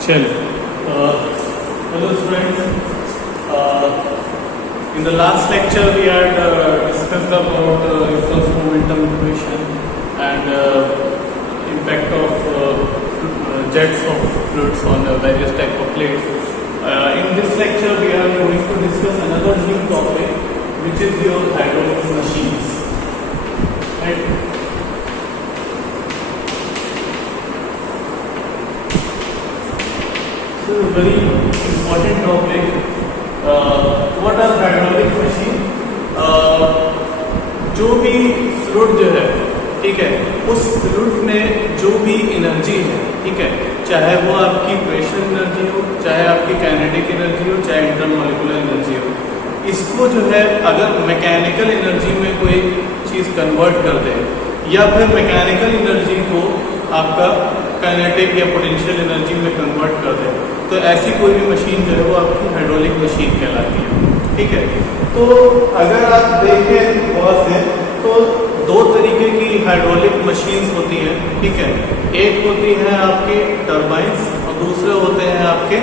चलिए, hello students. In the last lecture we had discussed about Newton's momentum equation and impact of jets of fluids on various type of plates. In this lecture we are going to discuss another new topic, which is your hydraulic machines. Right? This is a very important topic. What are hydraulic machine? जो भी fluid जो है, ठीक है, उस fluid में जो भी एनर्जी है, ठीक है, चाहे वो आपकी प्रेशर एनर्जी हो, चाहे आपकी काइनेटिक एनर्जी हो, चाहे इंटरमोलिकुलर एनर्जी हो, इसको जो है अगर मैकेनिकल एनर्जी में कोई चीज़ कन्वर्ट कर दे या फिर मैकेनिकल एनर्जी को आपका काइनेटिक या पोटेंशियल एनर्जी में कन्वर्ट कर दे, तो ऐसी कोई भी मशीन जो है वो आपकी हाइड्रोलिक मशीन कहलाती है। ठीक है, तो अगर आप देखें गौर से तो दो तरीके की हाइड्रोलिक मशीन्स होती हैं। ठीक है, एक होती है आपके टरबाइंस और दूसरे होते हैं आपके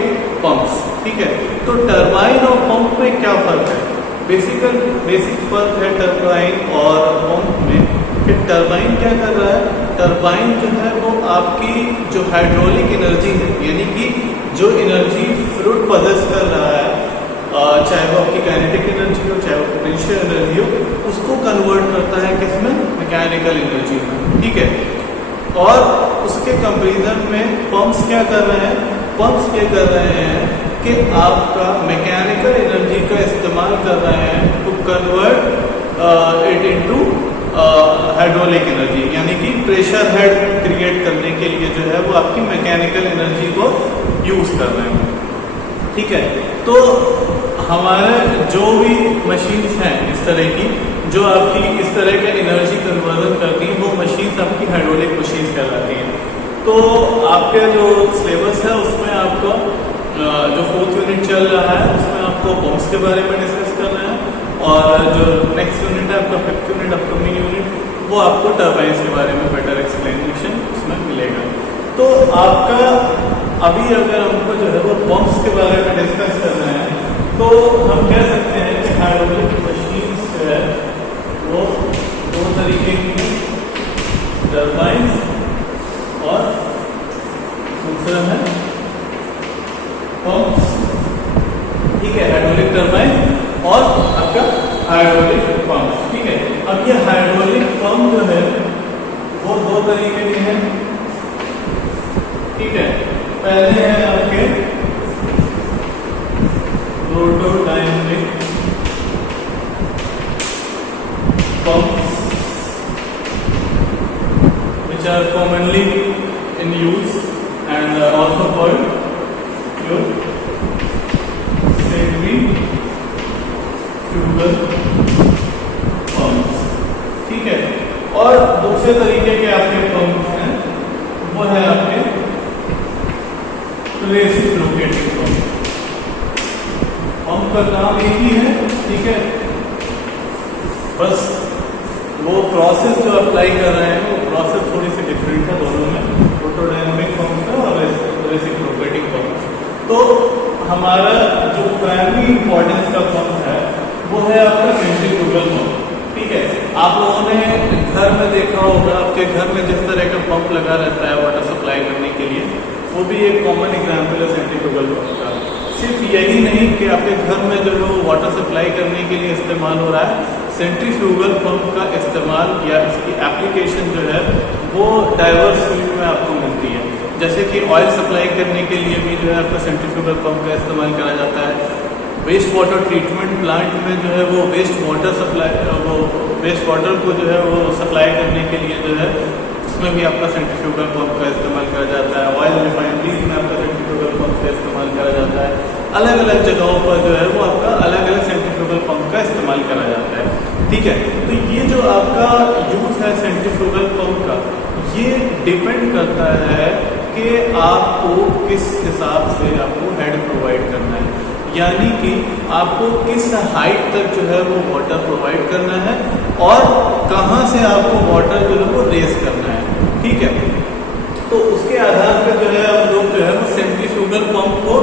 पंप्स। ठीक है, तो टरबाइन और पंप में क्या फर्क है? बेसिक फर्क है टरबाइन और पंप में कि टरबाइन क्या कर रहा है, टरबाइन जो है वो आपकी जो हाइड्रोलिक एनर्जी है, यानी कि जो एनर्जी फ्लूइड पजेस कर रहा है, चाहे वो आपकी काइनेटिक एनर्जी हो, चाहे वो पोटेंशियल एनर्जी हो, उसको कन्वर्ट करता है किसमें? मैकेनिकल एनर्जी में। ठीक है, और उसके कंपैरिजन में पंप्स क्या कर रहे हैं? पंप्स क्या कर रहे हैं कि आपका मैकेनिकल एनर्जी का इस्तेमाल कर रहे हैं to convert it into hydraulic energy, यानी कि प्रेशर हेड क्रिएट करने के लिए जो है वो आपकी मैकेनिकल एनर्जी को यूज कर रहे हैं। ठीक है, तो हमारे जो भी मशीन्स हैं इस तरह की, जो आपकी इस तरह के एनर्जी कन्वर्जन करती हैं, वो मशीन्स आपकी हाइड्रोलिक मशीन्स कहलाती हैं। तो आपके जो सिलेबस है उसमें आपको जो 4th यूनिट चल रहा है उसमें आपको पंप्स के बारे में डिस्कस करना है, और जो नेक्स्ट यूनिट है आपका 5th यूनिट, अपकमिंग यूनिट, वो आपको टरबाइंस के बारे में बेटर एक्सप्लेनेशन उसमें मिलेगा। तो आपका अभी अगर हमको जो है वो पंप्स के बारे में डिस्कस करना है, तो हम कह सकते हैं कि हाइड्रोलिक मशीन्स जो है वो दो तरीके की, टरबाइंस और दूसरा है पंप्स। ठीक है, हाइड्रोलिक टरबाइन और आपका हाइड्रोलिक पंप। ठीक है, अब ये हाइड्रोलिक पंप जो है वो दो तरीके के हैं। ठीक है, पहले है आपके रोटोडायनेमिक pumps which are commonly in use and also called your centrifugal pumps। ठीक है, और दूसरे तरीके के आपके पंप्स हैं, वो है आपके रेसिप्रोकेटिंग पंप। पंप का काम एक ही है, ठीक है, बस वो प्रोसेस जो अप्लाई कर रहे हैं वो प्रोसेस थोड़ी सी डिफरेंट है दोनों में, रोटोडायनेमिक पंप का और रेसिप्रोकेटिंग पंप। तो हमारा जो प्राइमरी इंपॉर्टेंस का पंप है वो है आपका सेंट्रीफ्यूगल पंप। ठीक है, आप लोगों ने घर में देखा होगा, आपके घर में जिस तरह का पंप लगा रहता है वाटर सप्लाई करने के लिए, वो भी एक कॉमन एग्जाम्पल है सेंट्रीफ्यूगल पंप का। सिर्फ यही नहीं कि आपके घर में जो है वो वाटर सप्लाई करने के लिए इस्तेमाल हो रहा है, सेंट्रीफ्यूगल पंप का इस्तेमाल या इसकी एप्लीकेशन जो है वो डाइवर्स फील्ड में आपको मिलती है। जैसे कि ऑयल सप्लाई करने के लिए भी जो है आपका सेंट्रीफ्यूगल पंप का इस्तेमाल करा जाता है। वेस्ट वाटर ट्रीटमेंट प्लांट में जो है वो वेस्ट वाटर को जो है वो सप्लाई करने के लिए जो है उसमें भी आपका सेंट्रीफ्यूगल पंप का इस्तेमाल करा जाता है। ऑयल रिफाइनरीज में आपका सेंट्रीफ्यूगल पंप का इस्तेमाल करा जाता है। अलग अलग जगहों पर जो है वो आपका अलग अलग सेंट्रीफ्यूगल पंप का इस्तेमाल करा जाता है। ठीक है, तो ये जो आपका यूज है सेंट्रीफ्यूगल पंप का, ये डिपेंड करता है कि आपको किस हिसाब से आपको हेड प्रोवाइड करना है, यानी कि आपको किस हाइट तक जो है वो वाटर प्रोवाइड करना है और कहाँ से आपको वाटर जो है वो रेस करना है। ठीक है, तो उसके आधार पर जो है हम लोग जो है वो सेंट्रीफ्यूगल सेंट्रीफ्यूगल पंप को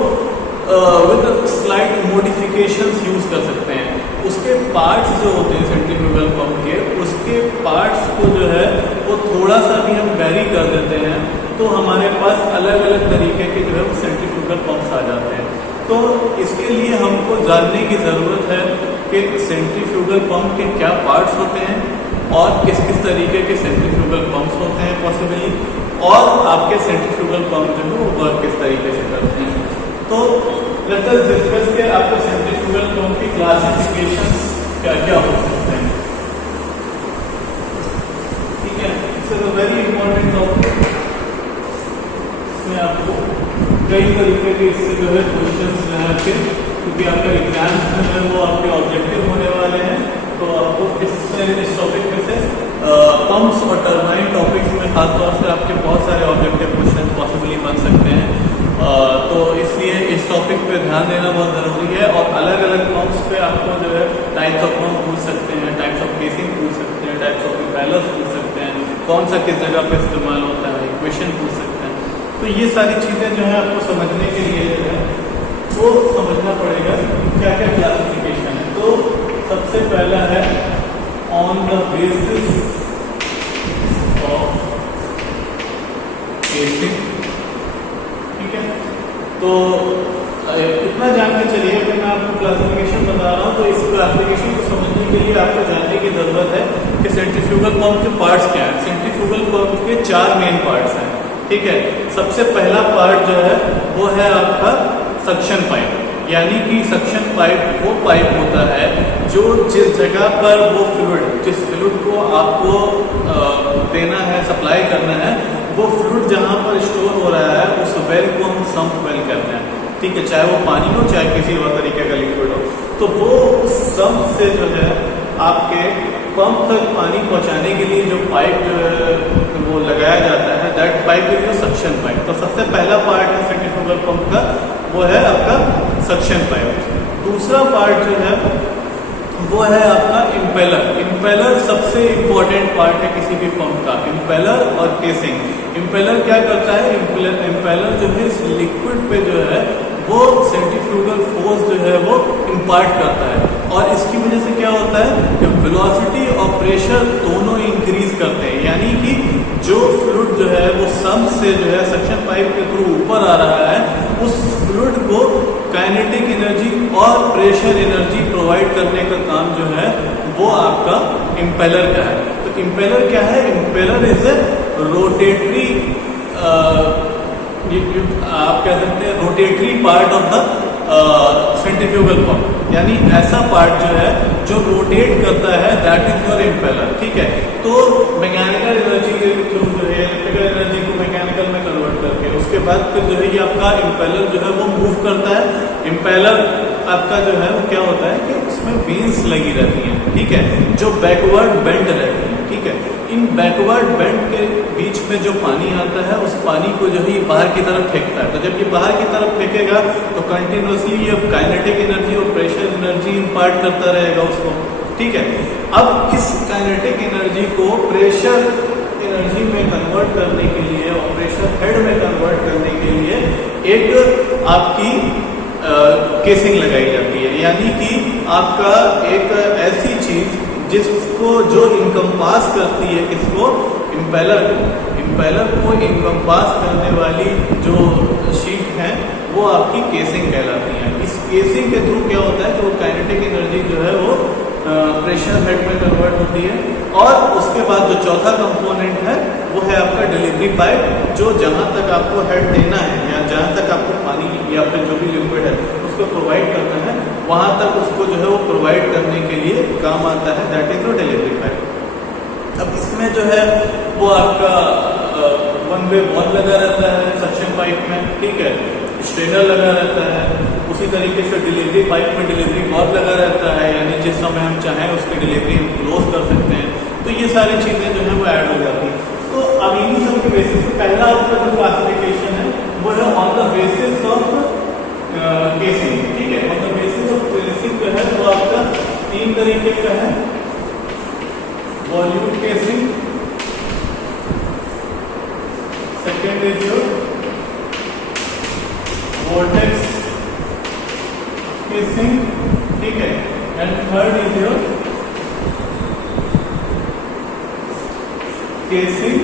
विद स्लाइट मॉडिफिकेशंस यूज कर सकते हैं। उसके पार्ट्स जो होते हैं सेंट्रीफ्यूगल पंप के, उसके पार्ट्स को जो है वो थोड़ा सा भी हम वेरी कर देते हैं तो हमारे पास अलग अलग तरीके के जो है वो सेंट्रीफ्यूगल पंप्स आ जाते हैं। तो इसके लिए हमको जानने की ज़रूरत है कि सेंट्रीफ्यूगल पंप के क्या पार्ट्स होते हैं और किस किस तरीके के सेंट्रीफ्यूगल पंप्स होते हैं पॉसिबली, और आपके सेंट्रीफ्यूगल पंप जो है वो वर्क किस तरीके से करते हैं। तो लेट अस डिस्कस के आपके सेंट्रीफ्यूगल पंप की क्लासिफिकेशंस क्या क्या हो सकते हैं। ठीक है, it's a very important topic. इसमें आपको कई तरीके के इससे जो है क्वेश्चंस जो है आपके, क्योंकि आपका एग्जाम जो है वो आपके ऑब्जेक्टिव होने वाले हैं, तो आपको इस टॉपिक में से पंप्स और टर्बाइन टॉपिक्स में खासतौर से आपके बहुत सारे ऑब्जेक्टिव क्वेश्चन पॉसिबली बन सकते हैं। तो इसलिए इस टॉपिक पे ध्यान देना बहुत ज़रूरी है। और अलग अलग पंप्स पे आपको जो है टाइप्स ऑफ पंप पूछ सकते हैं, टाइप्स ऑफ केसिंग पूछ सकते हैं, टाइप्स ऑफ इम्पेलर्स पूछ सकते हैं, कौन सा किस जगह पे इस्तेमाल होता है, इक्वेशन पूछ सकते हैं। तो ये सारी चीज़ें जो है आपको समझने के लिए जो है वो समझना पड़ेगा क्या क्या क्लासिफिकेशन है। तो सबसे पहला है on the basis of casing. ठीक है, तो इतना जान के चलिए कि मैं आपको क्लासिफिकेशन बता रहा हूँ, तो इस क्लासिफिकेशन को समझने के लिए आपको जानने की ज़रूरत है कि सेंट्रीफ्यूगल पंप के पार्ट्स क्या हैं। सेंट्रीफ्यूगल पंप के 4 मेन पार्ट्स हैं। ठीक है, सबसे पहला पार्ट जो है वो है आपका सक्शन पाइप, यानी कि सक्शन पाइप वो पाइप होता है जो जिस जगह पर वो फ्लूइड, जिस फ्लूइड को आपको देना है, सप्लाई करना है, वो फ्लूइड जहाँ पर स्टोर हो रहा है उस वेल को हम सम्प वेल कहते हैं। ठीक है, चाहे वो पानी हो चाहे किसी और तरीके का लिक्विड हो, तो वो सम्प से जो है आपके पंप तक पानी पहुंचाने के लिए जो पाइप जो है वो लगाया जाता है, that pipe is your suction pipe. तो सबसे पहला पार्ट है सेंट्रीफ्यूगल पंप का वो है आपका सक्शन पाइप। दूसरा पार्ट जो है वो है आपका इम्पेलर। इम्पेलर सबसे इम्पोर्टेंट पार्ट है किसी भी पंप का, इम्पेलर और केसिंग। इम्पेलर क्या करता है, इम्पेलर जो है इस लिक्विड पे जो है वो सेंट्रीफ्यूगल फोर्स जो है वो इम्पार्ट करता है, और इसकी वजह से क्या होता है कि वेलोसिटी और प्रेशर दोनों इंक्रीज करते हैं। यानी कि जो फ्लूइड जो है वो सम्प से जो है सक्शन पाइप के थ्रू ऊपर आ रहा है, उस फ्लूइड को काइनेटिक एनर्जी और प्रेशर एनर्जी प्रोवाइड करने का काम जो है वो आपका इम्पेलर का है। तो इम्पेलर क्या है, इम्पेलर इज ए रोटेटरी, आप कह सकते हैं rotary part of the centrifugal pump, यानी ऐसा पार्ट जो है जो रोटेट करता है, दैट इज योर इम्पेलर। ठीक है, तो मैकेनिकल एनर्जी के थ्रू जो है इलेक्ट्रिकल एनर्जी को मैकेनिकल में कन्वर्ट करके उसके बाद फिर जो है ये आपका इम्पेलर जो है वो मूव करता है। इम्पेलर आपका जो है वो क्या होता है कि उसमें व्हील्स लगी रहती हैं, ठीक है, जो बैकवर्ड बेंड रहती हैं। ठीक है, इन बैकवर्ड बेंड के बीच में जो पानी आता है उस पानी को जो है बाहर की तरफ फेंकता है। तो जब ये बाहर की तरफ फेंकेगा तो कंटिन्यूसली ये काइनेटिक एनर्जी और प्रेशर एनर्जी इम्पार्ट करता रहेगा उसको। ठीक है, अब इस काइनेटिक एनर्जी को प्रेशर एनर्जी में कन्वर्ट करने के लिए और प्रेशर हेड में कन्वर्ट करने के लिए एक आपकी केसिंग लगाई जाती है, यानी कि आपका एक ऐसी चीज जिसको जो इनकम्पास करती है किसको, इम्पेलर को इनकम्पास करने वाली जो शीट है वो आपकी केसिंग कहलाती है। इस केसिंग के थ्रू क्या होता है कि वो काइनेटिक एनर्जी जो है वो प्रेशर हेड में कन्वर्ट होती है, और उसके बाद जो चौथा कंपोनेंट है वो है आपका डिलीवरी पाइप, जो जहाँ तक आपको हेड देना है या जहाँ तक आपको पानी या फिर जो भी लिक्विड है उसको प्रोवाइड करना है, वहाँ तक उसको जो है वो प्रोवाइड करने के लिए काम आता है, that is your delivery pipe. अब इसमें जो है वो आपका वन वे वॉल लगा रहता है सक्शन पाइप में, ठीक है, स्ट्रेनर लगा रहता है, उसी तरीके से डिलीवरी पाइप में डिलीवरी वॉल्व लगा रहता है, यानी जिस समय हम चाहें उसकी डिलीवरी हम क्लोज कर सकते हैं। तो ये सारी चीज़ें जो है वो ऐड हो जाती हैं। तो अब इन्हीं सब के बेसिस पे पहला आपका जो क्लासिफिकेशन है वो है on the basis of casing. ठीक है, on the basis of casing जो है वो आपका 3 तरीके का है, volume casing, second is your casing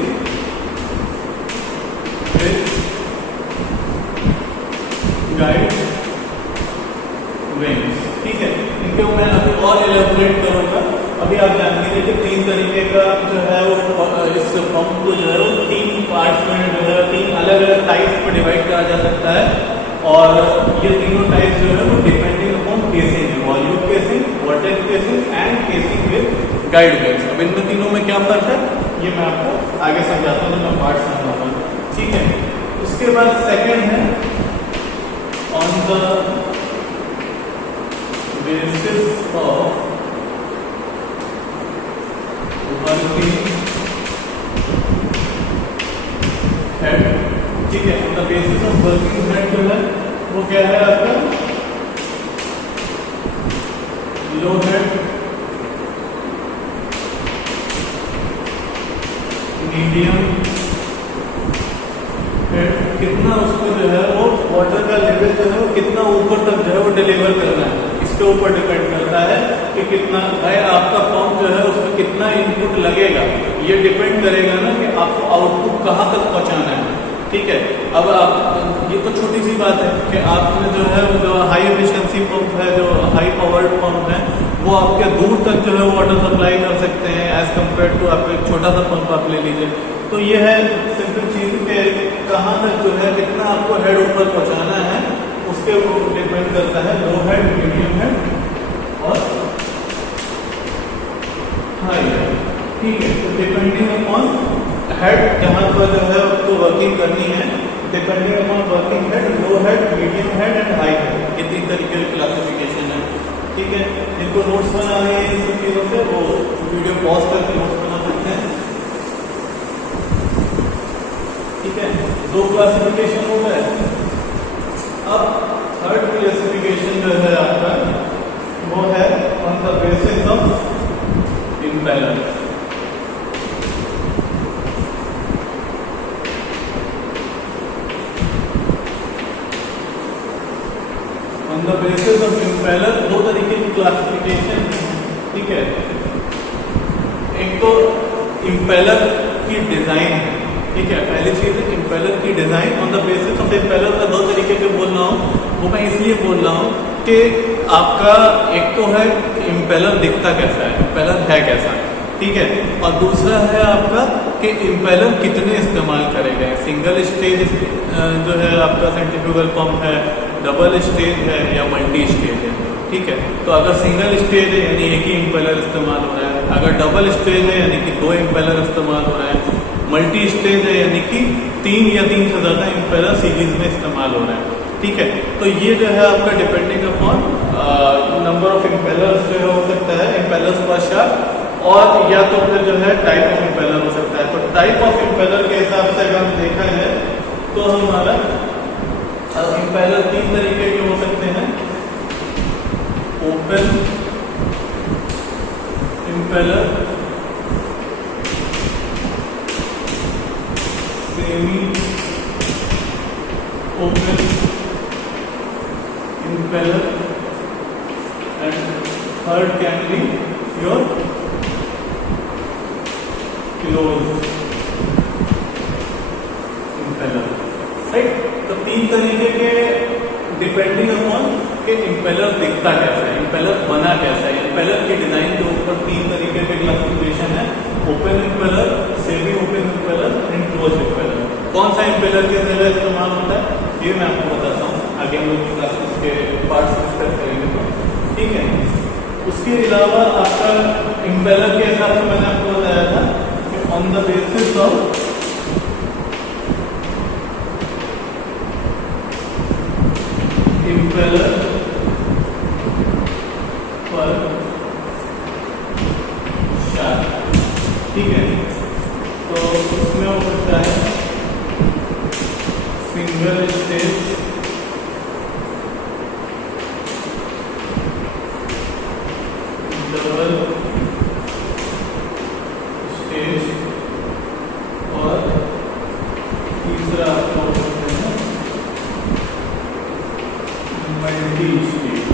with guide wings. ठीक है, इनको मैं अभी और एलेबोरेट करूंगा। अभी आप जान लीजिए कि 3 तरीके का जो है वो इस पंप को जो है वो 3 पार्ट्स में जो है 3 अलग अलग टाइप्स में डिवाइड किया जा सकता है, और ये तीनों टाइप जो है वो depending upon casing, volume casing, vertex casing and casing with guide wings. अब इनमें तीनों में क्या फर्क है ये मैं आपको आगे समझाता हूँ, मैं पार्ट समझाता हूँ। ठीक है, उसके बाद सेकेंड है on the basis of working head. ठीक है, on the basis of working head जो है वो क्या है आपका लो हेड, मीडियम हेड, कितना उसको जो है वो वाटर का लेवल जो है वो कितना ऊपर तक जो है वो डिलीवर करना है, इसके ऊपर डिपेंड करता है कि कितना भाई आपका पंप जो है उसमें कितना इनपुट लगेगा। ये डिपेंड करेगा ना कि आपको आउटपुट कहाँ तक पहुँचाना है। ठीक है, अब आप ये तो छोटी सी बात है कि आपने जो है जो हाई एफिशिएंसी पंप है, जो हाई पावर्ड पंप है, वो आपके दूर तक जो है वाटर सप्लाई कर सकते हैं एज कम्पेयर टू आपको एक छोटा सा पंप आप ले लीजिए। तो ये है सिंपल चीज के कहाँ तक जो है कितना आपको हेड ऊपर पहुँचाना है उसके ऊपर डिपेंड करता है लो हेड, मीडियम हेड और हाई हेड। ठीक है, तो डिपेंडिंग अपॉन हेड जहाँ पर जो है आपको वर्किंग करनी है, depending upon working head, low head, medium head and high head, ये 3 तरीके की क्लासिफिकेशन है। ठीक है, इनको नोट्स बनाने हैं इन सब चीज़ों से वो वीडियो पॉज करके नोट्स बना सकते हैं। ठीक है, 2 क्लासिफिकेशन हो गए। अब थर्ड क्लासिफिकेशन जो है आपका वो है on the basis of impeller. On the basis of impeller 2 तरीके की क्लासिफिकेशन। ठीक है, एक तो इम्पेलर की डिजाइन है। ठीक है, पहली चीज है इम्पेलर की design. On the basis of impeller का 2 तरीके के बोल रहा हूँ, वो मैं इसलिए बोल रहा हूँ कि आपका एक तो है इम्पेलर दिखता कैसा है, इम्पेलर है कैसा। ठीक है, और दूसरा है आपका कि इम्पेलर कितने इस्तेमाल करे गए, सिंगल स्टेज जो है आपका सेंट्रीफ्यूगल पंप है, डबल स्टेज है या मल्टी स्टेज है। ठीक है, तो अगर सिंगल स्टेज है यानी एक ही इम्पेलर इस्तेमाल हो रहा है, अगर डबल स्टेज है यानी कि 2 इम्पेलर इस्तेमाल हो रहा है, मल्टी स्टेज है यानी कि 3 या 3 से ज़्यादा इम्पेलर सीरीज में इस्तेमाल हो रहा है। ठीक है, तो ये जो है आपका depending upon number of impellers जो हो सकता है, इम्पेलर्स पर शाफ्ट, और या तो फिर जो है टाइप ऑफ इम्पेलर हो सकता है। तो टाइप ऑफ इम्पेलर के हिसाब से अगर देखा है तो हमारा इम्पेलर 3 तरीके के हो सकते हैं। Open impeller, semi open impeller and third can be your close impeller. Right, तो 3 तरीके के डिपेंडिंग अपॉन कि इम्पेलर दिखता कैसा है, इम्पेलर बना कैसा है। इम्पेलर की डिजाइन के ऊपर 3 तरीके के क्लासिफिकेशन है, open impeller, semi open impeller and close impeller. कौन सा इम्पेलर के जगह इस्तेमाल होता है ये मैं आपको बताता हूँ, आगे हम लोग क्लासेस के पार्ट्स डिस्कस करेंगे तो। ठीक है, उसके अलावा आपका इम्पेलर के हिसाब से मैंने आपको बताया था कि on the basis of impeller पर शाफ्ट। ठीक है, तो उसमें हो सकता है सिंगल स्टेज, डबल स्टेज और तीसरा आपका हो सकता है मल्टी स्टेज।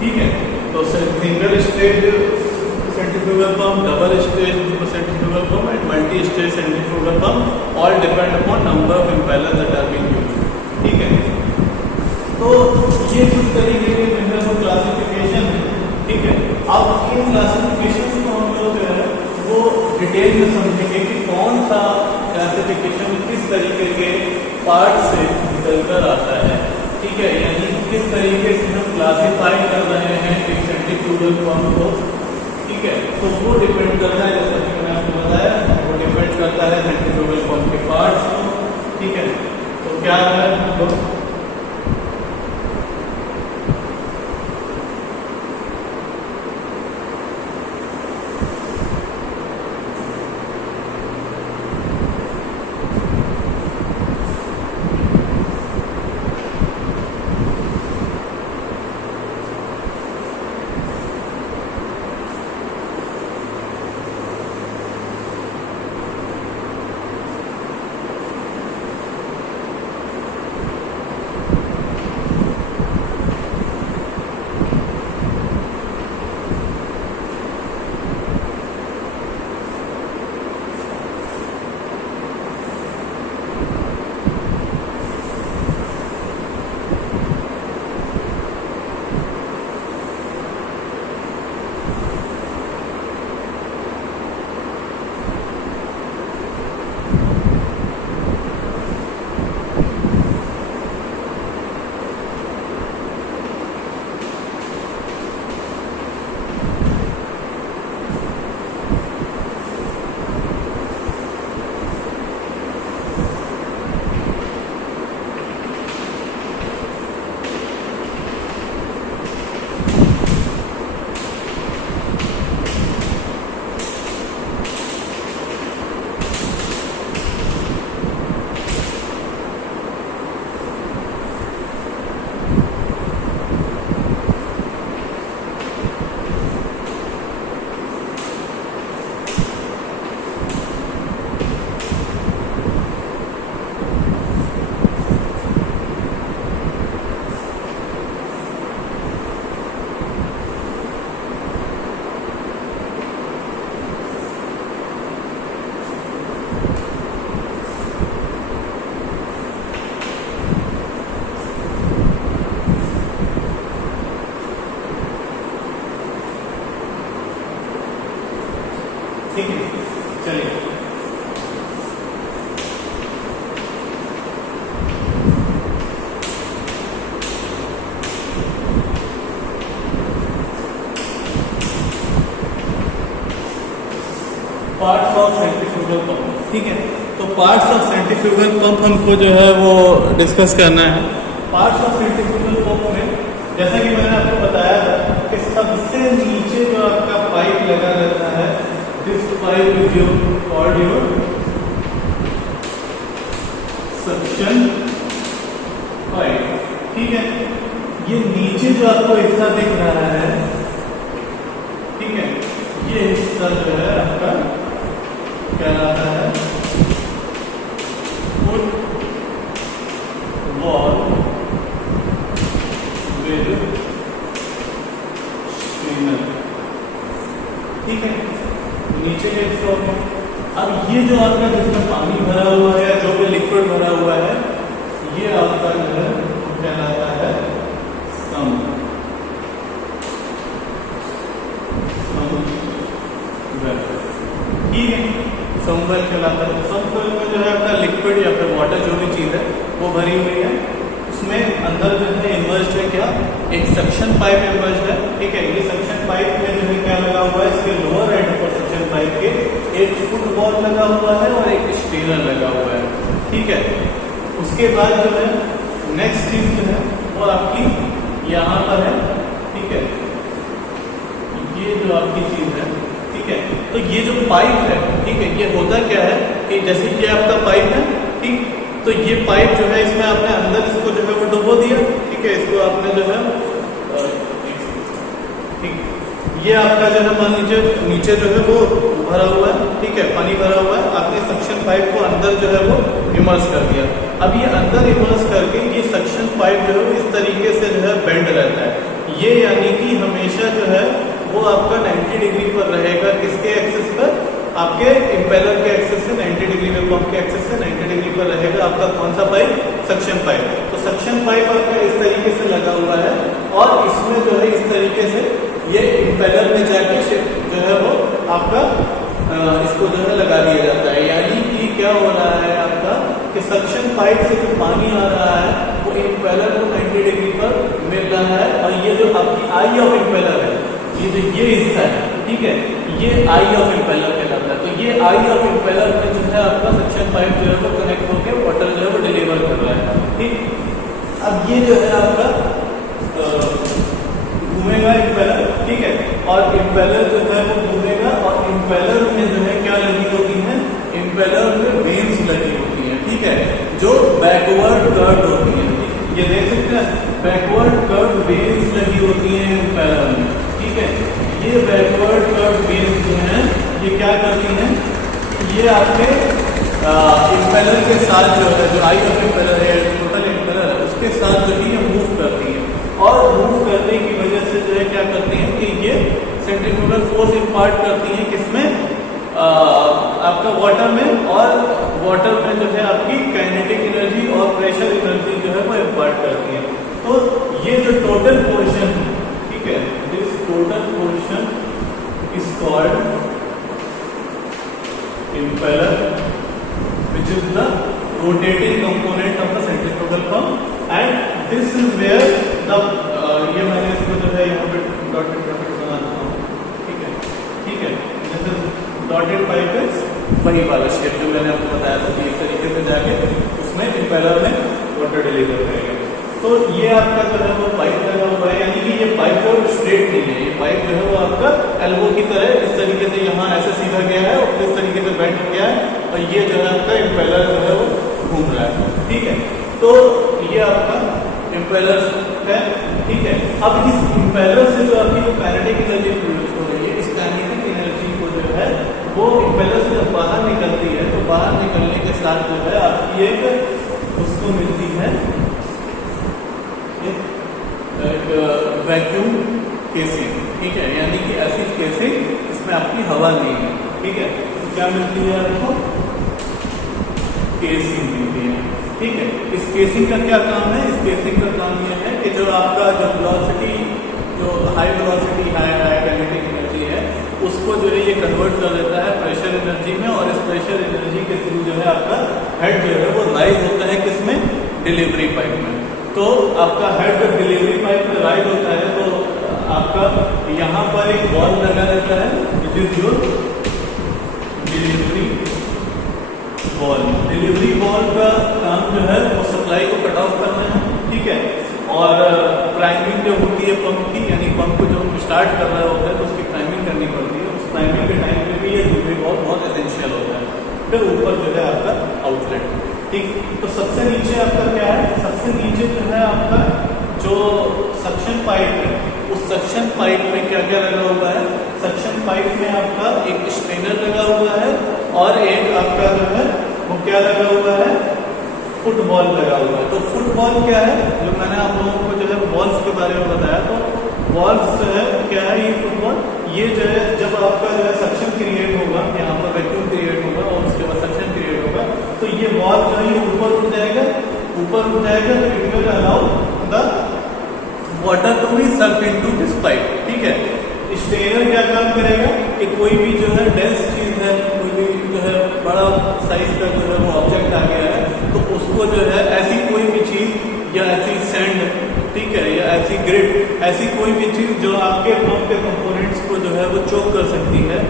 ठीक है, तो single stage centrifugal pump, double stage centrifugal pump and multi-stage centrifugal pump all depend upon number of impellers that are being used. ठीक है, तो ये कुछ तरीके के जो है वो क्लासिफिकेशन है. ठीक है, अब इन क्लासिफिकेशन को हम लोग जो है वो डिटेल में समझेंगे कि कौन सा क्लासिफिकेशन किस तरीके के पार्ट से निकल कर आता है. ठीक है, यानी किस तरीके से हम क्लासिफाई कर रहे हैं एक सेंट्रीफ्यूगल पंप को. ठीक है, तो वो डिपेंड करता है, जैसा कि मैंने आपको बताया, वो डिपेंड करता है सेंट्रीफ्यूगल पंप के पार्ट्स को. ठीक है, तो क्या है तो ठीक है, चलिए पार्ट्स ऑफ सेंट्रीफ्यूगल पंप. ठीक है, तो पार्ट्स ऑफ सेंट्रीफ्यूगल पंप हमको जो है वो डिस्कस करना है. पार्ट्स ऑफ सेंट्रीफ्यूगल पंप में जैसा कि मैंने आपको बताया था कि सबसे नीचे जो आपका पाइप लगा रहता है, this pipe is called your suction pipe. ठीक है, ये नीचे जो आपको हिस्सा दिख रहा है, ठीक है, ये हिस्सा जो है आपका कहलाता है फुट वॉल विद स्ट्रेनर. ठीक है, नीचे के हिस्सों में अब ये जो आपका जिसमें पानी भरा हुआ है, जो भी लिक्विड भरा हुआ है, ये आपका जो है कहलाता है सम्प. ठीक है, समवेल कहलाता है. समवेल में जो है आपका लिक्विड या फिर वाटर जो भी चीज है वो भरी हुई है. उसमें अंदर जो है इमर्ज्ड है क्या, एक सक्शन पाइप इमर्ज्ड है. ठीक है, ये सक्शन पाइप में जो है क्या लगा हुआ है, इसके लोअर एंड पर सक्शन पाइप के एक फुट बॉल लगा हुआ है और एक स्ट्रेनर लगा हुआ है. ठीक है, उसके बाद जो है नेक्स्ट चीज जो है वो आपकी यहाँ पर है. ठीक है, ये जो आपकी चीज है, ठीक है, तो ये जो पाइप है, ठीक है, ये होता क्या है कि जैसे ये आपका पाइप है, ठीक, तो ये पाइप जो है इसमें आपने अंदर इसको जो है वो डुबो दिया. ठीक है, इसको आपने जो है ठीक, ये आपका जो है मान लीजिए नीचे जो है वो भरा हुआ है. ठीक है, पानी भरा हुआ है, आपने सक्शन पाइप को अंदर जो है वो इमर्स कर दिया. अब ये अंदर इमर्स करके ये सक्शन पाइप जो है इस तरीके से जो है बेंड रहता है. ये यानी कि हमेशा जो है वो आपका 90 डिग्री पर रहेगा. किसके एक्सिस पर, आपके इम्पेलर के एक्सेस से 90 डिग्री में, पंप के एक्सेस से 90 डिग्री पर रहेगा आपका कौन सा पाइप, सक्शन पाइप। तो सक्शन पाइप आपका इस तरीके से लगा हुआ है और इसमें जो है इस तरीके से ये इम्पेलर में जाके जो है वो आपका इसको जो है लगा दिया जाता है। यानी कि क्या हो रहा है आपका कि सक्शन पाइप से जो पानी आ रहा है वो इम्पेलर को 90 डिग्री पर मिल रहा है और ये जो आपकी आई ऑफ इम्पेलर है, ये जो ये हिस्सा है, ठीक है, ये आई ऑफ इम्पेलर कहलाता है। तो ये आई ऑफ इम्पेलर में जो है आपका सक्शन पाइप जो है वो कनेक्ट होकर वाटर जो है वो डिलीवर कर रहा है, ठीक। अब ये जो है आपका घूमेगा इम्पेलर, ठीक है, और इम्पेलर जो है वो घूमेगा और इम्पेलर में जो है क्या लगी होती है, इम्पेलर में वेन्स लगी होती है, ठीक है, जो बैकवर्ड कर्व होती है। ये देख सकते हैं बैकवर्ड कर्व वेन्स लगी होती है इम्पेलर में, ठीक है। ये बैकवर्ड कर्व वेन्स जो है ये क्या करती हैं, ये आपके इम्पेलर के साथ जो है, जो आई ऑफ इम्पेलर है, टोटल इम्पेलर है, उसके साथ जो है ये मूव करती है और मूव करने की वजह से जो है क्या करती हैं कि ये सेंट्रीफ्यूगल फोर्स इम्पार्ट करती हैं किसमें, आपका वाटर में, और वाटर में जो है आपकी काइनेटिक एनर्जी और प्रेशर एनर्जी जो है वो इम्पार्ट करती है। तो ये जो टोटल पोर्शन है, ठीक है, this total portion is called impeller which is the rotating component of the centrifugal pump and this is where the ये मैंने इसको जो है यहाँ पे डॉटेड बना देता हूँ, ठीक है, ठीक है, जैसे डॉटेड पाइप है वही वाला शेप जो मैंने आपको बताया था कि एक तरीके से जाके उसमें इम्पेलर में वाटर डिलीवर करेगा। तो ये आपका जो है वो पाइप लगा हुआ है, यानी कि ये पाइप जो स्ट्रेट नहीं है, ये पाइप जो है वो आपका एल्बो की तरह इस तरीके से यहाँ ऐसे सीधा गया है और इस तरीके से बेंड हो गया है और ये जो है आपका इम्पेलर जो है वो घूम रहा है, ठीक है। तो ये आपका इम्पेलर है, ठीक है। अब इस इम्पेलर से जो आपकी जो काइनेटिक एनर्जी प्रोड्यूस हो रही है, इस काइनेटिक एनर्जी को जो है वो इम्पेलर से जब बाहर निकलती है तो बाहर निकलने के साथ जो है आपकी एक उसको मिलती है वैक्यूम केसिंग, ठीक है, यानी कि ऐसी केसिंग इसमें आपकी हवा नहीं है, ठीक है। तो क्या मिलती है आपको, केसिंग मिलती है, ठीक है। इस केसिंग का क्या काम है, इस केसिंग का काम यह है कि जो आपका जो वेलोसिटी, जो high velocity high kinetic energy है उसको जो है ये कन्वर्ट कर देता है प्रेशर एनर्जी में और इस प्रेशर एनर्जी के थ्रू जो है आपका हेड जो है वो राइज होता है किसमें, डिलीवरी पाइप में। तो आपका हेड जब डिलीवरी पाइप में राइज होता है तो आपका यहाँ पर एक बॉल लगा रहता है which is your delivery ball. Delivery ball का काम जो है वो सप्लाई को कट ऑफ करना है, ठीक है, और प्राइमिंग जो होती है पंप की, यानी पंप को जब स्टार्ट कर रहा होता है तो उसकी प्राइमिंग करनी पड़ती है। उस प्राइमिंग के टाइम पे भी ये डिलीवरी बॉल बहुत एसेंशियल होता है। फिर ऊपर जो है आपका आउटलेट, ठीक। तो सबसे नीचे आपका क्या है, सबसे नीचे जो है आपका जो सक्शन पाइप है, उस सक्शन पाइप में क्या क्या लगा हुआ है, सक्शन पाइप में आपका एक स्ट्रेनर लगा हुआ है और एक आपका जो है वो क्या लगा हुआ है, फुटबॉल लगा हुआ है। तो फुटबॉल क्या है, जो मैंने आप लोगों को जो है बॉल्स के बारे में बताया, तो बॉल्स जो है क्या है, ये फुटबॉल, ये जो है जब आपका जो है सक्शन क्रिएट होगा, यहाँ पर वैक्यूम क्रिएट होगा और उसके बाद सक्शन क्रिएट होगा, तो ये बॉल जो है ये ऊपर उठ जाएगा, ऊपर उठ जाएगा तो it will allow the water to be sucked into this pipe, ठीक है। स्ट्रेनर क्या काम करेगा कि कोई भी जो है डेंस चीज है, कोई भी जो है बड़ा साइज का जो है वो ऑब्जेक्ट आ गया है तो उसको जो है ऐसी कोई भी चीज या ऐसी सैंड, ठीक है, या ऐसी ग्रिड, ऐसी कोई भी चीज जो आपके पंप के कंपोनेंट्स को जो है वो चोक कर सकती है,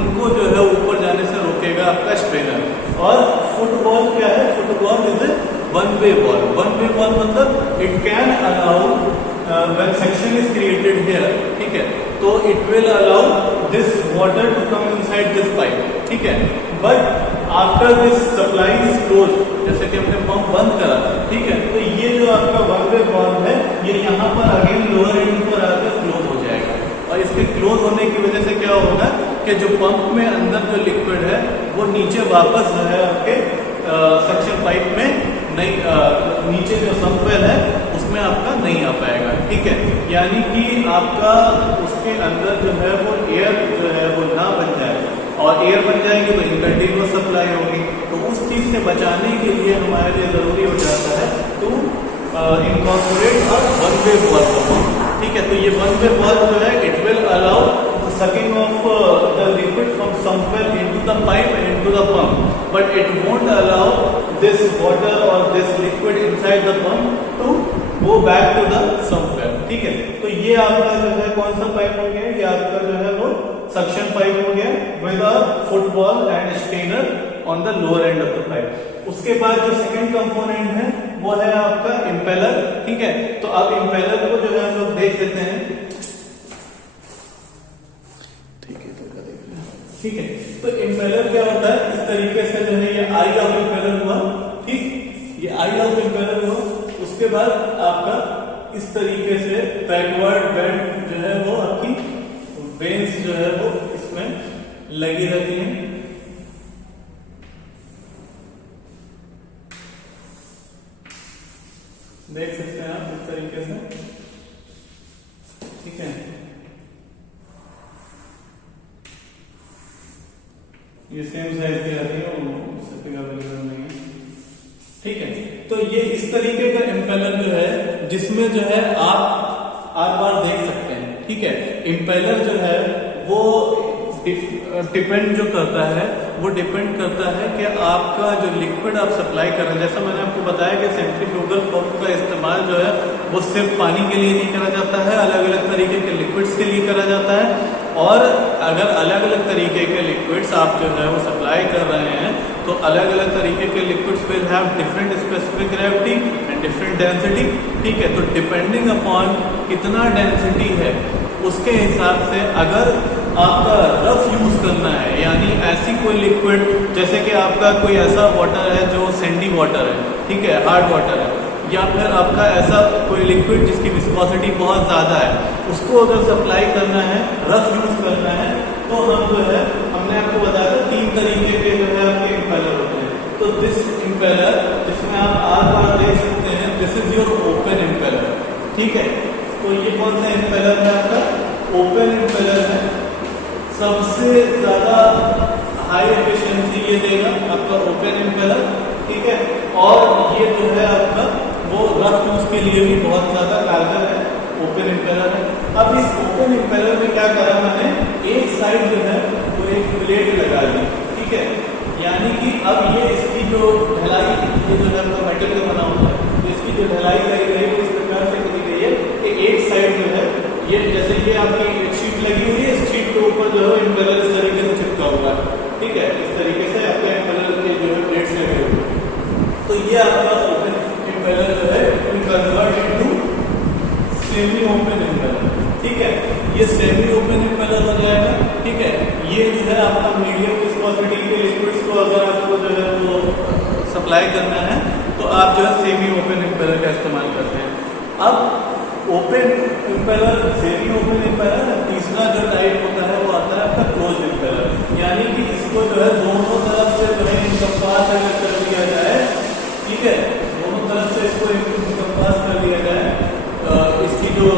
उनको जो है ऊपर जाने से रोकेगा आपका स्ट्रेनर। और फुटबॉल क्या है, football is a one way ball. One way ball मतलब it can allow when section is created here, ठीक है, तो it will allow this water to come inside this pipe, ठीक है, but after this supply is closed, जैसे कि हमने pump बंद करा, ठीक है, तो ये जो आपका वन वे बॉल है ये यहाँ पर अगेन लोअर एंड पर आकर क्लोज हो जाएगा और इसके क्लोज होने की वजह से क्या होगा कि जो पंप में अंदर जो लिक्विड है वो नीचे वापस जो है आपके सक्शन पाइप में नहीं, नीचे जो सम्पवेल है उसमें आपका नहीं आ पाएगा, ठीक है। यानी कि आपका उसके अंदर जो है वो एयर जो है वो ना बन जाए और एयर बन जाएगी तो इनकंटिन्यूअस सप्लाई होगी। तो उस चीज से बचाने के लिए हमारे लिए जरूरी हो जाता है to incorporate a one way valve. ठीक है, तो ये वन वे वाल्व जो है it will allow sucking of the liquid from somewhere into the pipe and into the pump, but it won't allow this water or this liquid inside the pump to go back to the somewhere। ठीक है, तो ये आपका जो है कौन सा pipe हो गया, ये आपका जो है वो सक्शन पाइप हो गया with a foot valve and strainer on the lower end of the pipe. उसके बाद जो सेकंड कंपोनेंट है वो है आपका इम्पेलर। ठीक है, तो अब इम्पेलर को जो है हम लोग देख लेते हैं। ठीक है, तो इम्पेलर क्या होता है, इस तरीके से जो है ये आई ऑफ इम्पेलर हुआ। ठीक, ये आई ऑफ इम्पेलर हुआ। उसके बाद आपका इस तरीके से बैकवर्ड बेंड जो है वो आपकी वेन्स जो है वो इसमें लगी रहती हैं। देख सकते हैं आप इस तरीके से। ठीक है, ये सेम साइज की आती है, अवेलेबल नहीं है। ठीक है, तो ये इस तरीके का इम्पेलर जो है जिसमें जो है आप आर पार देख सकते हैं। ठीक है, इम्पेलर जो है वो डिपेंड जो करता है वो डिपेंड करता है कि आपका जो लिक्विड आप सप्लाई कर रहे हैं। जैसा मैंने आपको बताया कि सेंट्रीफ्यूगल पंप का इस्तेमाल जो है वो सिर्फ पानी के लिए नहीं करा जाता है, अलग अलग तरीके के लिक्विड्स के लिए करा जाता है। और अगर अलग अलग तरीके के लिक्विड्स आप जो है वो सप्लाई कर रहे हैं तो अलग अलग तरीके के liquids will have different specific gravity and different density. ठीक है, तो डिपेंडिंग अपॉन कितना डेंसिटी है उसके हिसाब से अगर आपका रफ यूज करना है, यानी ऐसी कोई लिक्विड जैसे कि आपका कोई ऐसा वाटर है जो सैंडी वाटर है, ठीक है, हार्ड वाटर है, या फिर आपका ऐसा कोई लिक्विड जिसकी विस्कोसिटी बहुत ज्यादा है, उसको अगर सप्लाई करना है, रफ यूज करना है, तो हम जो है हमने आपको बताया 3 तरीके के जो है आपके इम्पेलर होते हैं। तो दिस इम्पेलर जिसमें आप आर पार देख सकते हैं, this is your open impeller. ठीक है, तो ये कौन सा इम्पेलर है आपका, ओपन इम्पेलर है। सबसे ज्यादा हाई एफिशिएंसी ये देगा आपका ओपन इम्पेलर। ठीक है, और ये जो है आपका वो रफ यूज के लिए भी बहुत ज्यादा कारगर है, ओपन इम्पेलर है। अब इस ओपन इम्पेलर में क्या करा मैंने, एक साइड जो है वो एक प्लेट लगा दी। ठीक है, यानी कि अब ये इसकी जो ढलाई, ये जो है मेटल का बना होता है, तो इसकी जो ढलाई करी गई है इस प्रकार से करी गई है कि एक साइड जो है ये जैसे ये आपकी एक शीट लगी हुई है, इस शीट के ऊपर जो है इम्पेलर इस तरीके से चिपका हुआ है। ठीक है, इस तरीके से आपके इम्पेलर के जो है प्लेट्स लगे हुए हैं। तो ये आपका ओपन इम्पेलर जो है convert into semi open impeller. ठीक है, ये सेमी ओपन इम्पेलर हो जाएगा। ठीक है, ये जो है आपका मीडियम विस्कोसिटी के लिक्विड्स को अगर आपको जो है वो सप्लाई करना है तो आप जो है सेमी ओपन इम्पेलर का इस्तेमाल करते हैं। अब open impeller, semi open impeller, तीसरा जो टाइप होता है वो आता है आपका क्लोज इम्पेलर, यानी कि इसको जो है दोनों तरफ से जो है इनकम्पास अगर कर दिया जाए। ठीक है, दोनों तरफ से इसको इनकम्पास कर दिया जाए, इसकी जो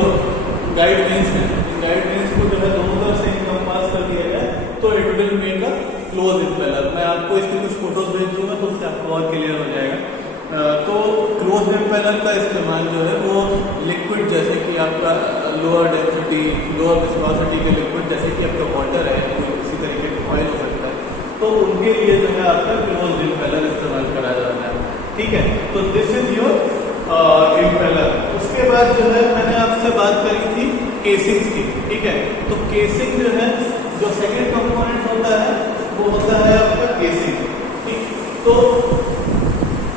गाइड लेंस है, गाइड लेंस को जो है दोनों तरफ से इनकम्पास कर दिया जाए तो it will make a close impeller. मैं आपको इसके कुछ फोटोज भेज दूंगा तो उससे आपको और क्लियर हो जाएगा। तो क्लोज इम्पेलर का इस्तेमाल जो है वो लिक्विड जैसे कि आपका लोअर डेंसिटी, लोअर विस्कोसिटी के लिक्विड जैसे कि आपका वाटर है, कोई किसी तरीके का ऑयल हो सकता है, तो उनके लिए जो है आपका क्लोज इम्पेलर इस्तेमाल करा जाता है। ठीक है, तो दिस इज योर इम्पेलर। उसके बाद जो है मैंने आपसे बात करी थी केसिंग्स की। ठीक है, तो केसिंग जो है, जो सेकेंड कंपोनेंट होता है वो होता है आपका केसिंग। ठीक, तो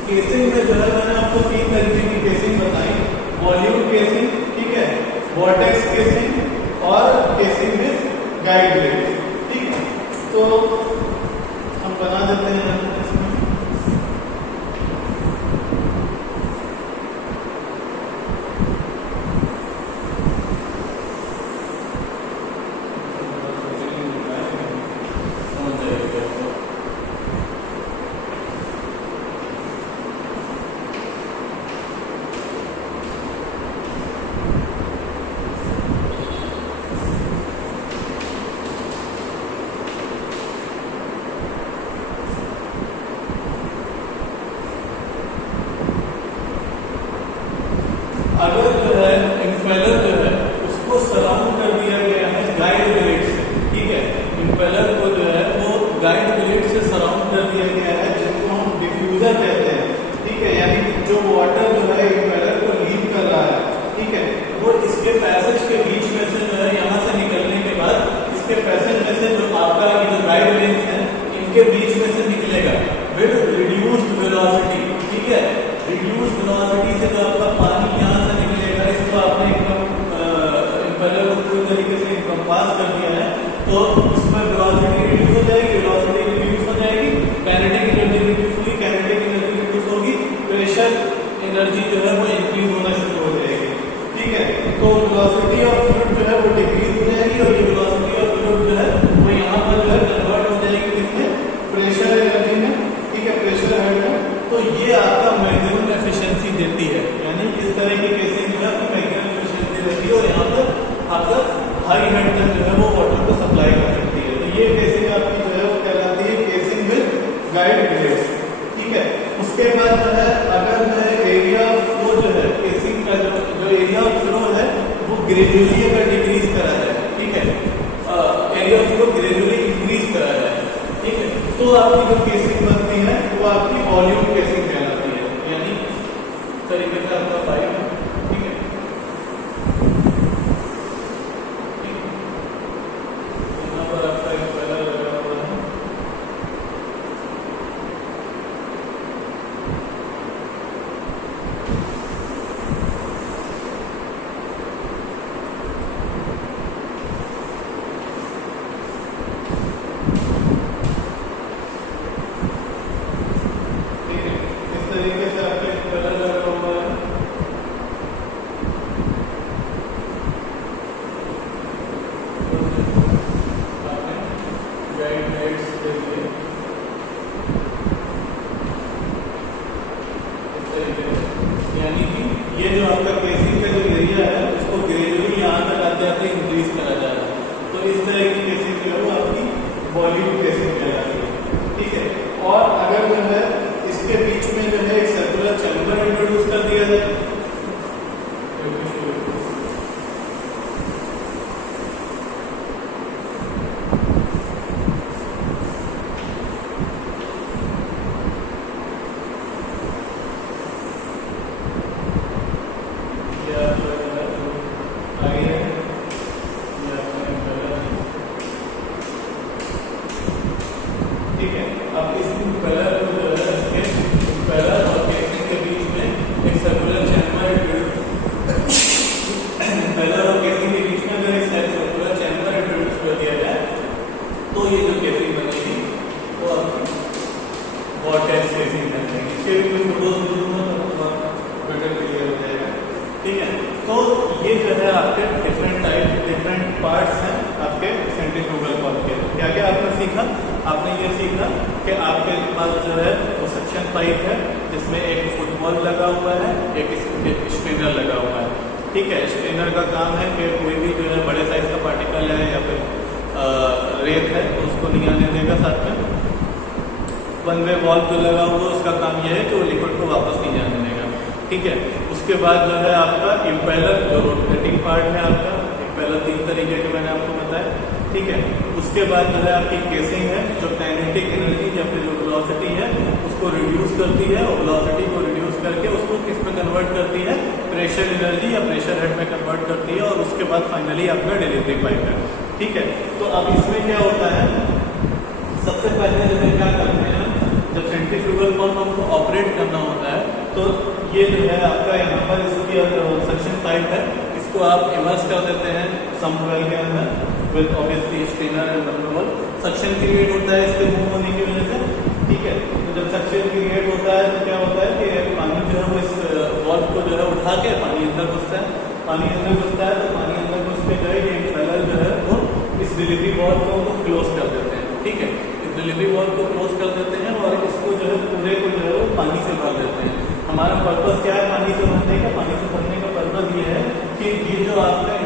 केसिंग में जो है मैंने आपको 3 तरीके की केसिंग बताई, वॉल्यूम केसिंग, ठीक है, वॉर्टेक्स केसिंग और केसिंग विद गाइड लेंस। ठीक है, तो हम बना देते हैं इसमें। अगर जो है इम्पेलर जो है उसको सराउंड कर दिया गया है गाइड ब्लेड से, ठीक है, इम्पेलर को जो है वो गाइड ब्लेड से सराउंड कर दिया गया है, जिसको हम डिफ्यूजर कहते हैं, ठीक है, यानी कि जो वाटर जो है इम्पेलर को लीव कर रहा है, ठीक है, वो इसके पैसेज के बीच में से जो है यहाँ से निकलने के बाद इसके पैसेज में से जो आपका जो गाइड लेंस है इनके बीच में से निकलेगा विद रिड्यूस्ड वेलोसिटी, ठीक है, रिड्यूस्ड वेलोसिटी से जो आपका पानी यहाँ से निकलेगा, इसको आपने एकदम इम्पेलर को पूरी तरीके से कंपास कर दिया है, तो इस पर वेलोसिटी रिड्यूस हो जाएगी, वेलोसिटी रिड्यूस हो जाएगी, काइनेटिक एनर्जी रिड्यूस हुई, काइनेटिक एनर्जी रिड्यूस होगी, प्रेशर एनर्जी जो है वो इंक्रीज होना शुरू हो जाएगी, ठीक है, तो वेलोसिटी ऑफ फ्लूइड जो है वो डिक्रीज हो जाएगी और ये वेलोसिटी ऑफ फ्लूइड जो है वो यहाँ पर जो है कन्वर्ट हो जाएगी किसमें, प्रेशर एनर्जी में, ठीक है, प्रेशर हेड में, तो ये आपका मैक्सिमम एफिशिएंसी देती है, यानी इस तरह की केसिंग जो है आपको मैक्सिमम एफिशिएंसी देती है और यहाँ पर आपका हाई हेड तक जो है वो वाटर को सप्लाई कर सकती है, तो ये केसिंग आपकी जो है वो कहलाती है केसिंग विद गाइड ब्लेड्स, ठीक है। उसके बाद जो है अगर जो है एरिया ऑफ फ्लो जो है केसिंग का जो एरिया ऑफ फ्लो है वो ग्रेजुअली अगर डिक्रीज करा जाए, ठीक है, area of flow gradually increase करा जाए, ठीक है, तो आपकी जो केसिंग बनती है वो आपकी वॉल्यूम केसिंग कहलाती है, यानी तरीके से आपका पाइप, ठीक है, यहाँ पर आपका एक पहला लगा हुआ है, तरीके से आपके कलर लगा हुआ है, गाइड लाइट्स देखिए इस तरीके से, यानी कि ये जो आपका केसिंग का जो एरिया है उसको ग्रेजुअली यहाँ तक आ जाके इंक्रीज करा जा रहा है, तो इस तरह की केसिंग जो है वो आपकी वॉल्यूम केसिंग कहलाती है, ठीक है। और अगर जो है इसके बीच में जो है एक सर्कुलर चैम्बर इंट्रोड्यूस कर दिया जाए, ठीक है, अब इस कलर को जो है इसके कलर और केसिंग के बीच में एक सर्कुलर चैम्बर कलर और केसिंग के बीच में अगर एक सर्कुलर चैम्बर इंट्रोड्यूस कर दिया जाए तो ये जो केसिंग बनेगी वो आपकी वॉर्टेक्स केसिंग बनेगी, इसके भी कुछ फोटोज बेटर क्लियर हो जाएगा, ठीक है। तो ये जो है आपके डिफरेंट टाइप डिफरेंट पार्ट्स हैं आपके सेंट्रीफ्यूगल पंप के। क्या क्या आपने सीखा? आपने ये सीखा कि आपके पास जो है वो सक्शन पाइप है जिसमें एक फुटबॉल लगा हुआ है, एक स्ट्रेनर लगा हुआ है, ठीक है। स्ट्रेनर का काम है कि कोई भी जो है बड़े साइज का पार्टिकल है या फिर रेत है तो उसको नहीं आने देगा साथ में। वन वे वॉल्व जो लगा हुआ उसका काम यह है कि वो लिक्विड को वापस नहीं जाने देगा, ठीक है। उसके बाद जो है आपका इम्पेलर जो रोटेटिंग पार्ट है आपका, इम्पेलर 3 तरीके के मैंने आपको बताया, ठीक है। उसके बाद जो है आपकी केसिंग है जो काइनेटिक एनर्जी या फिर जो वेलोसिटी है उसको रिड्यूस करती है और वेलोसिटी को रिड्यूस करके उसको किस में कन्वर्ट करती है, प्रेशर एनर्जी या प्रेशर हेड में कन्वर्ट करती है और उसके बाद फाइनली आपका डिलीवरी पाइप है, ठीक है। तो अब इसमें क्या होता है, सबसे पहले जो है क्या करते हैं, जब सेंट्रीफ्यूगल पंप हमको ऑपरेट करना होता है तो ये जो है आपका यहाँ पर इसकी सक्शन पाइप है, इसको आप इमर्स कर देते हैं समवेल के अंदर with obviously strainer and bundle. Suction create होता है इसके मूव होने की वजह से, ठीक है। तो जब सक्शन क्रिएट होता है तो क्या होता है कि पानी जो है वो इस वॉल्व को जो है उठा के पानी अंदर घुसता है, पानी अंदर घुसता है तो पानी अंदर घुस के जो है ये इम्पेलर जो है वो इस डिलीवरी वॉल्व को क्लोज कर देते हैं, ठीक है। डिलीवरी वॉल्व को क्लोज कर देते हैं और इसको जो है पूरे को जो है वो पानी से भर देते हैं। हमारा पर्पस क्या है पानी से भरने का? पानी से भरने का पर्पस ये है कि ये जो आपका